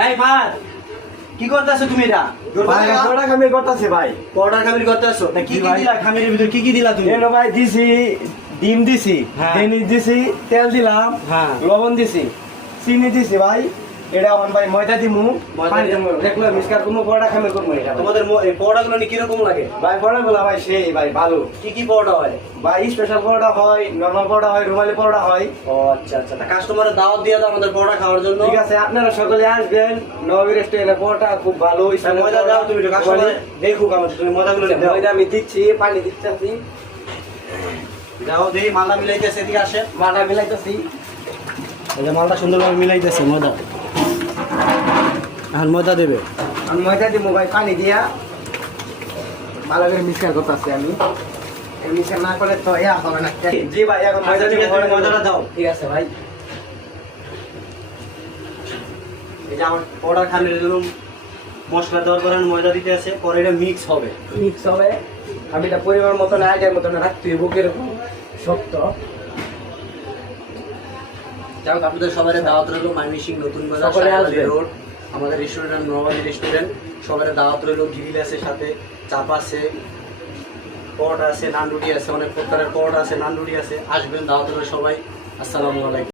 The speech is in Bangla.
এই মার কি করতেছো তুমি এটা? ভাই কটা খামি করতেছে ভাই। পাউডার খামির করতেছো? কি কি। দিলা খামিরের ভিতর? কি কি দিলা তুমি? এনো ভাই দিছি ডিম দিছি হ্যাঁ। দিছি তেল দিলাম হ্যাঁ। লবণ দিছি চিনি দিছি ভাই। এটা এখন ভাই ময়দা দিমু দেখল মিসকার কোনো বড়া খামে করব এটা তোমাদের এই পাউডারগুলো কীরকম লাগে? ভাই বড়া গুলা ভাই সেই ভাই ভালো। কি কি পাউডার হয়? ভাই স্পেশাল পরোটা হয় নর্মাল পরোটা হয় রুমালি পরোটা হয়। ও আচ্ছা আচ্ছা। তা কাস্টমারের দাওয়াত দিয়ে দাও আমাদের পাউডার খাওয়ার জন্য। ঠিক আছে আপনারা সকলে আসবেন নবী রেস্টুরেন্টের পরোটা খুব ভালো তা ময়দা দাও তুমি কাস্টমার দেখুক আমাদের তুমি ময়দাগুলো দাও। ময়দা আমি দিচ্ছি পানি দিচ্ছি। দাও দেই মালটা মিলাইতেছে এদিকে আসে মাটা মিলাইতেছি। মালটা সুন্দরভাবে মিলাইতেছে ময়দা। এখন ময়দা দেবে? আমি ময়দা দিব ভাই পানি দিয়া। ভালো করে মিক্সার করতেছি আমি। মিক্সার না করলে তো ইয়া হবে না। জি ভাই এখন আচ্ছা, ময়দা দিব আছে, ময়দাটা দাও। ঠিক আছে ভাই। যে আমার পাউডার খামির দিলাম মশলা দেওয়ার পরে ময়দা দিতে আছে পরে এটা মিক্স হবে। মিক্স হবে। আমি এটা পরিমাণ মতন আগের মতন রাখতে হইব কীরকম শক্ত। যাই হোক আপনাদের সবাই দাওয়াত রইল মাইমি সিং নতুন বাজার। রোড। আমাদের রেস্টুরেন্ট নবাবী রেস্টুরেন্ট সবাই দাওয়াত রইল গ্রিল আছে সাথে, চাপ আছে, পরোটা আছে নান রুটি আছে, অনেক প্রকারের পরোটা আছে নান রুটি আছে। আসবেন দাওয়াত রইল সবাই। আসসালামু আলাইকুম।